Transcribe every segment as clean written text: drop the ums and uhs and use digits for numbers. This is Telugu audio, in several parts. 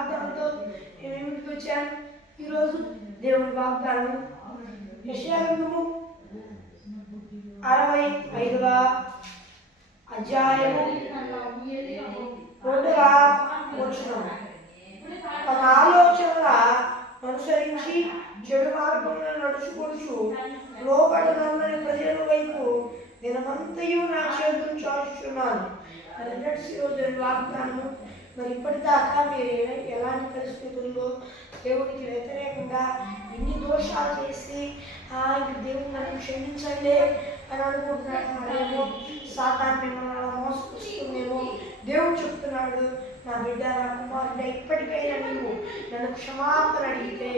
వాగ్దానంతో నేను ముందుకు వచ్చాను. ఈరోజు దేవుని వాగ్దానం యెషయా గ్రంథము 65వ అధ్యాయము 2వ వచనం. తన ఆలోచనల అనుసరించి చెడు మార్గంలో నడుచుకొనుచు లోబడనని ప్రజల వైపు దినమంతయు నా చేతులు చాచుచున్నాను. మరి వాగ్దానం. మరి ఇప్పటిదాకా మీరు ఎలాంటి పరిస్థితుల్లో దేవునికి వ్యతిరేకంగా ఎన్ని దోషాలు చేసి దేవుని నన్ను క్షమించండి అని అనుకుంటున్నారేమో, సాతాను మిమ్మల్ని మోసపుస్తుందేమో. దేవుడు చెప్తున్నాడు, నా బిడ్డ, నా కుమారుడ, ఇప్పటికైనా నీవు నన్ను క్షమాపణ అడిగితే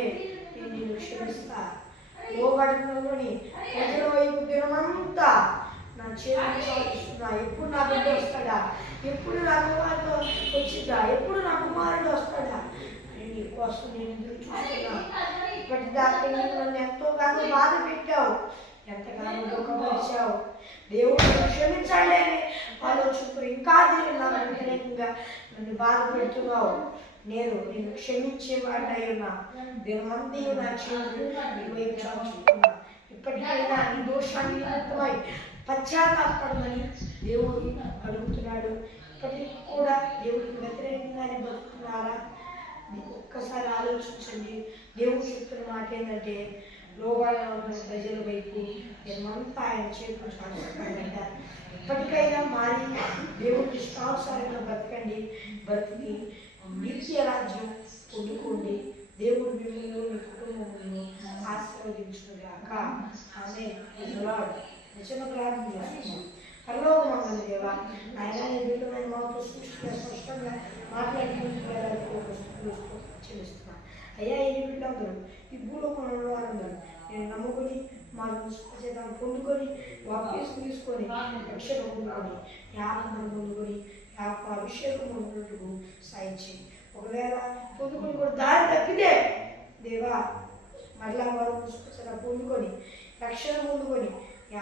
నేను నిన్ను క్షమిస్తా. లోబడినలోని ప్రజల వైపు దినమంతా నా చేతులు చాలుస్తున్నా. ఎప్పుడు నా బిడ్డ వస్తాడా, ఎప్పుడు నా కుమారుడు వచ్చిందా, ఎప్పుడు నా కుమారుడు వస్తాడా అని నీ కోసం నేను ఎదురు చూస్తున్నా. ఇప్పటిదాకా నీవు నన్ను ఎంతోగానో బాధ పెట్టావు, ఎంతగానో దుఃఖపరిచావు. దేవుడు క్షమించాలి అనే ఆలోచనతో ఇంకా నేను నాకు వ్యతిరేకంగా నన్ను బాధ పెడుతున్నావు. నేను నిన్ను క్షమించేవాడినై ఉన్నా. దినమంది నా చేతులు నీ వైపు చాచుతున్నా. ఇప్పటికైనా నీ దోషాన్ని నిమిత్తమై పశ్చాత్తాపడమని దేవుడు అడుగుతున్నాడు. ఇప్పటికి కూడా దేవుడికి వ్యతిరేకంగానే బతుకుతున్నారా? ఒక్కసారి ఆలోచించండి. దేవుడు చెప్తున్న మాట ఏంటంటే, లోబడిన ప్రజల వైపు మేమంతా ఆయన చేతులు చాచుతున్నాడంట. ఇప్పటికైనా మారి దేవుడి ఇష్టానుసారంగా బ్రతకండి. బ్రతికి నిత్య రాజ్యం పొందుకోండి. దేవుడు మిమ్మల్ని మీ కుటుంబములను ఆశీర్వదించుగాక. ఆమేన్. నిజంగా ప్రార్థన చేస్తున్నాం. పరలోకమందున్న దేవా, ఆయన విలువైన మాతో సృష్టిగా స్పష్టంగా మాట్లాడుకుంటున్నారని చెల్లిస్తున్నాను. అయ్యా, ఈ బిడ్డలందరూ ఈ భూలోకంలో వారందరూ నేను నమ్ముకొని మా చేతాన్ని పొందుకొని వాపసు తీసుకొని రక్షణ పొందుకొని ఆనందం పొందుకొని అభిషేకం పొందుకు సాయించి, ఒకవేళ పొందుకొని కూడా దారి తప్పితే దేవా మరలా వారు పొందుకొని రక్షణ పొందుకొని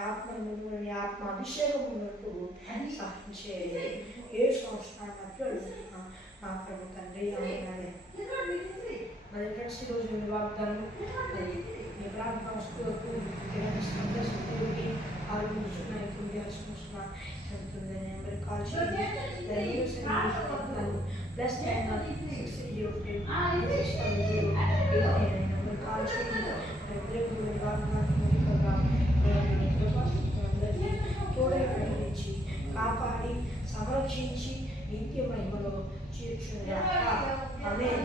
ఆత్మను పొందుకొని ఆత్మ అభిషేకం పొందుకు సహాయం చేయాలి. ఏ సంవత్సరాన్ని నా ప్రభు తండ్రి అమ్మాయి. మరి ఫ్రెండ్స్, ఈరోజు వాగ్దానం మీ ప్రార్థన వస్తువులకు సందర్శకులకి ఆలోచించున్నాయి కాల్ చేయండి. ప్లస్ 60 కాల్ చేయండి. తోడే ప్రకటించి కాపాడి సంరక్షించి నిత్య మహిమలో చేర్చుగా. ఆమేన్.